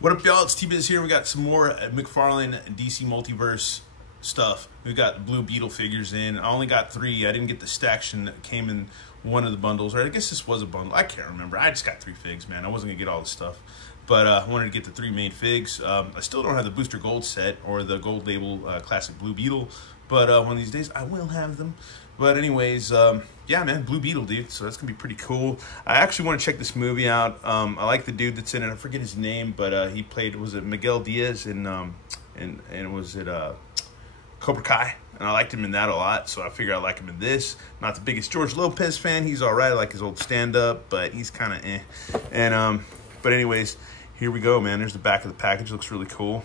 What up, y'all? It's T-Biz here. We got some more McFarlane DC Multiverse stuff. We got Blue Beetle figures in. I only got 3. I didn't get the staction that came in one of the bundles. Or I guess this was a bundle. I can't remember. I just got 3 figs, man. I wasn't going to get all the stuff. But I wanted to get the 3 main figs. I still don't have the Booster Gold set or the Gold Label Classic Blue Beetle. But one of these days, I will have them. But anyways, yeah, man, Blue Beetle, dude. So that's going to be pretty cool. I actually want to check this movie out. I like the dude that's in it. I forget his name, but he played, was it Miguel Diaz and was it Cobra Kai? And I liked him in that a lot, so I figure I like him in this. Not the biggest George Lopez fan. He's all right. I like his old stand-up, but he's kind of eh. And, but anyways, here we go, man. There's the back of the package. Looks really cool.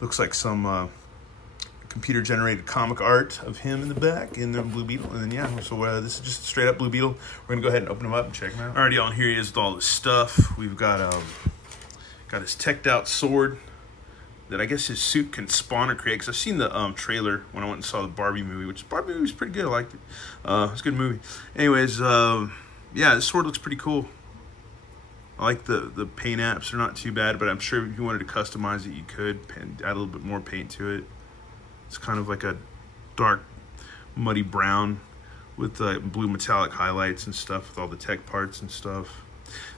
Looks like some computer-generated comic art of him in the back in the Blue Beetle. And then, yeah, so this is just straight up Blue Beetle. We're going to go ahead and open him up and check him out. Alrighty, y'all, here he is with all this stuff. We've got his teched-out sword that I guess his suit can spawn or create. Because I've seen the trailer when I went and saw the Barbie movie, which Barbie movie was pretty good. I liked it. It's a good movie. Anyways, yeah, this sword looks pretty cool. I like the paint apps. They're not too bad, but I'm sure if you wanted to customize it, you could add a little bit more paint to it. It's kind of like a dark, muddy brown with blue metallic highlights and stuff with all the tech parts and stuff.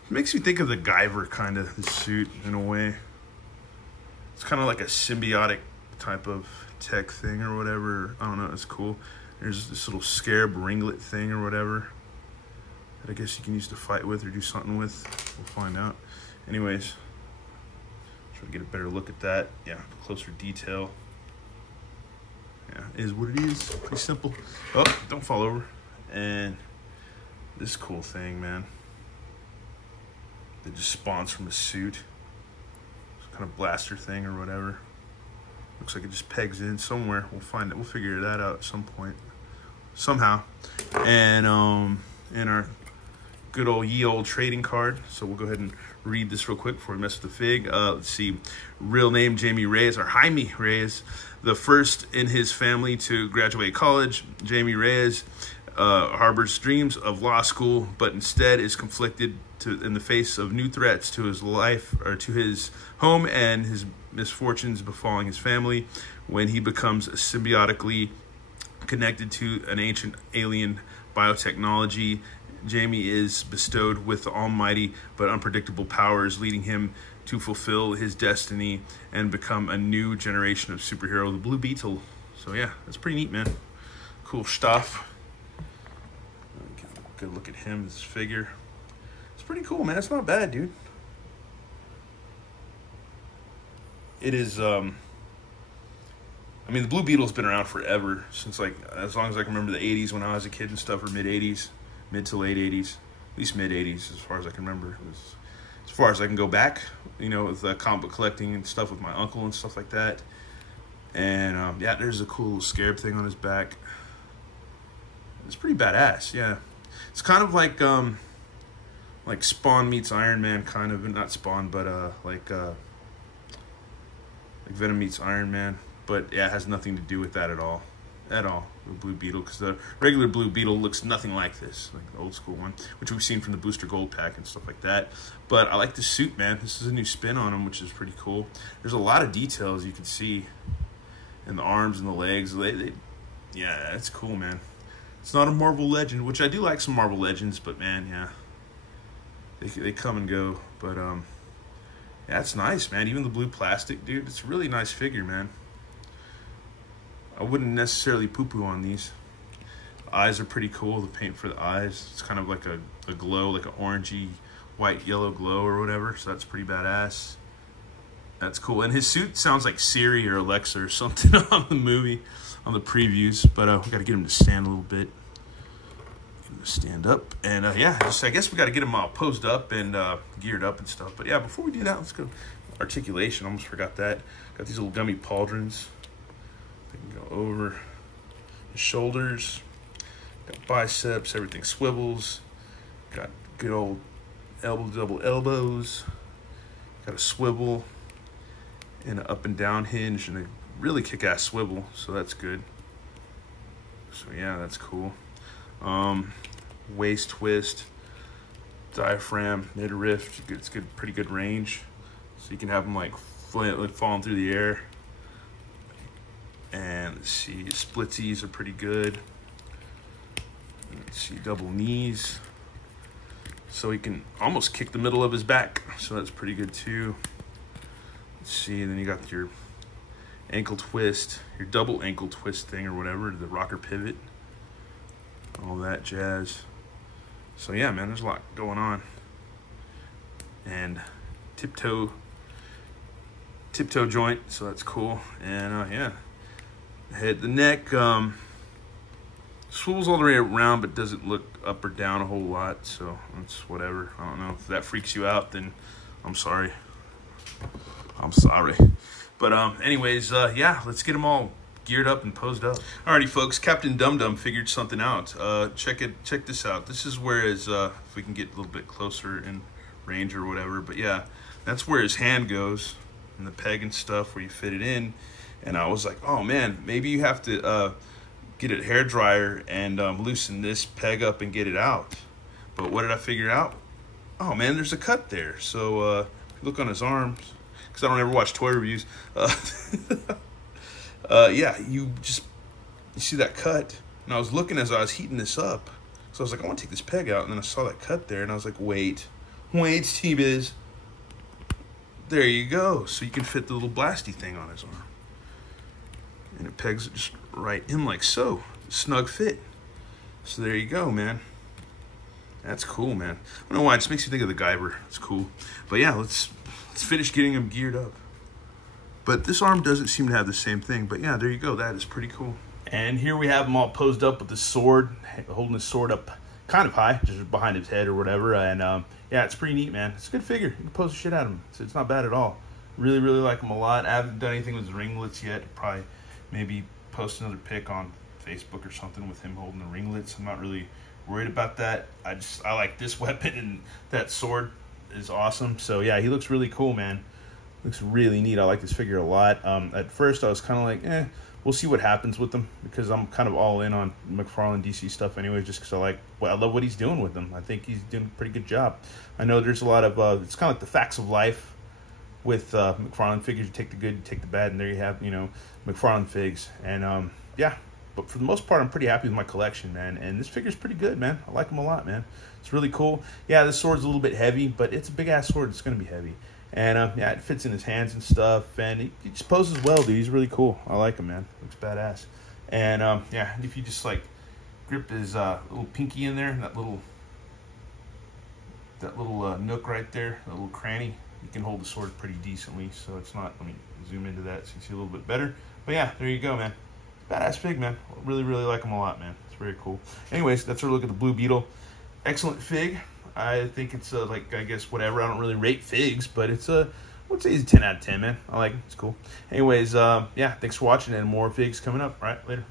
It makes me think of the Guyver kind of, this suit, in a way. It's kind of like a symbiotic type of tech thing or whatever. I don't know, it's cool. There's this little scarab ringlet thing or whatever that I guess you can use to fight with or do something with. We'll find out. Anyways, try to get a better look at that. Yeah, closer detail. Yeah, is what it is. Pretty simple. Oh, don't fall over. And this cool thing, man. That just spawns from a suit. It's kind of blaster thing or whatever. Looks like it just pegs in somewhere. We'll find it. We'll figure that out at some point. Somehow. And in our good old ye old trading card. So we'll go ahead and read this real quick before we mess with the fig. Let's see. Real name, Jamie Reyes, or Jaime Reyes. The first in his family to graduate college. Jamie Reyes harbors dreams of law school, but instead is conflicted in the face of new threats to his life, or to his home, and his misfortunes befalling his family when he becomes symbiotically connected to an ancient alien biotechnology. Jamie is bestowed with the almighty but unpredictable powers, leading him to fulfill his destiny and become a new generation of superhero, the Blue Beetle. So yeah, that's pretty neat, man. Cool stuff. Get a good look at him, this figure. It's pretty cool, man. It's not bad, dude. It is, I mean, the Blue Beetle's been around forever, since like, as long as I can remember the 80s when I was a kid and stuff, or mid-80s. Mid to late 80s, at least mid 80s, as far as I can remember. As far as I can go back, you know, with comic book collecting and stuff with my uncle and stuff like that. And yeah, there's a cool little scarab thing on his back. It's pretty badass, yeah. It's kind of like Spawn meets Iron Man, kind of. Not Spawn, but like Venom meets Iron Man. But yeah, it has nothing to do with that at all. At all, the Blue Beetle, because the regular Blue Beetle looks nothing like this, like the old school one, which we've seen from the Booster Gold pack and stuff like that. But I like the suit, man. This is a new spin on him, which is pretty cool. There's a lot of details you can see in the arms and the legs. Yeah, that's cool, man. It's not a Marvel Legend, which I do like some Marvel Legends, but man, yeah, they come and go. But yeah, it's nice, man. Even the blue plastic, dude, it's a really nice figure, man. I wouldn't necessarily poo-poo on these. The eyes are pretty cool, the paint for the eyes. It's kind of like a glow, like an orangey, white, yellow glow or whatever, so that's pretty badass. That's cool. And his suit sounds like Siri or Alexa or something on the movie, on the previews. But we got to get him to stand a little bit. Get him to stand up. And yeah, I guess we got to get him all posed up and geared up and stuff. But yeah, before we do that, let's go. Articulation, almost forgot that. Got these little gummy pauldrons. They can go over his shoulders. Got biceps, everything swivels. Got good old double elbows. Got a swivel and an up and down hinge and a really kick-ass swivel, so that's good. So yeah, that's cool. Waist twist, diaphragm, midriff. It's good, pretty good range. So you can have them like falling through the air. And let's see, splitsies are pretty good. Let's see, double knees. So he can almost kick the middle of his back. So that's pretty good too. Let's see, and then you got your ankle twist, your double ankle twist thing or whatever, the rocker pivot, all that jazz. So yeah, man, there's a lot going on. And tiptoe joint, so that's cool. And yeah, the neck swivels all the way around, but doesn't look up or down a whole lot. So that's whatever. I don't know if that freaks you out, then I'm sorry. But anyways, yeah, let's get them all geared up and posed up. Alrighty, folks, Captain Dum Dum figured something out. Check this out. This is where his, if we can get a little bit closer in range or whatever, but yeah, that's where his hand goes and the peg and stuff where you fit it in. And I was like, oh man, maybe you have to get a hair dryer and loosen this peg up and get it out. But what did I figure out? Oh man, there's a cut there. So look on his arms, because I don't ever watch toy reviews. Yeah, you see that cut, and I was looking as I was heating this up, so I was like, I want to take this peg out, and then I saw that cut there, and I was like, wait, T-Biz, there you go. So you can fit the little blasty thing on his arm, and it pegs it just right in like so, snug fit. So there you go, man. That's cool, man. I don't know why, it just makes you think of the Guyver. It's cool. But yeah, let's finish getting him geared up. But this arm doesn't seem to have the same thing. But yeah, there you go. That is pretty cool. And here we have him all posed up with the sword, holding his sword up kind of high, just behind his head or whatever. And yeah, it's pretty neat, man. It's a good figure. You can pose the shit out of him. It's not bad at all. Really, really like him a lot. I haven't done anything with his ringlets yet. Probably maybe post another pic on Facebook or something with him holding the ringlets. I'm not really worried about that. I like this weapon, and that sword is awesome. So yeah, he looks really cool, man. Looks really neat. I like this figure a lot. At first I was kind of like, we'll see what happens with them, because I'm kind of all in on McFarlane DC stuff anyway, just because I love what he's doing with them. I think he's doing a pretty good job. I know there's a lot of it's kind of like the facts of life with McFarlane figures. You take the good, you take the bad, and there you have, you know, McFarlane figs. And yeah, but for the most part, I'm pretty happy with my collection, man. And this figure's pretty good, man. I like him a lot, man. It's really cool. Yeah, this sword's a little bit heavy, but it's a big-ass sword. It's going to be heavy. And yeah, it fits in his hands and stuff. And he just poses well, dude. He's really cool. I like him, man. Looks badass. And yeah, if you just, like, grip his little pinky in there, that little nook right there, that little cranny, you can hold the sword pretty decently. So it's not, let me zoom into that so you see a little bit better. But yeah, there you go, man. Badass fig, man. Really, really like him a lot, man. It's very cool. Anyways, that's our look at the Blue Beetle. Excellent fig. I think it's like, I guess, whatever. I don't really rate figs, but it's I would say he's a 10 out of 10, man. I like it. It's cool. Anyways, yeah, thanks for watching, and more figs coming up. All right, later.